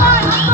Come on.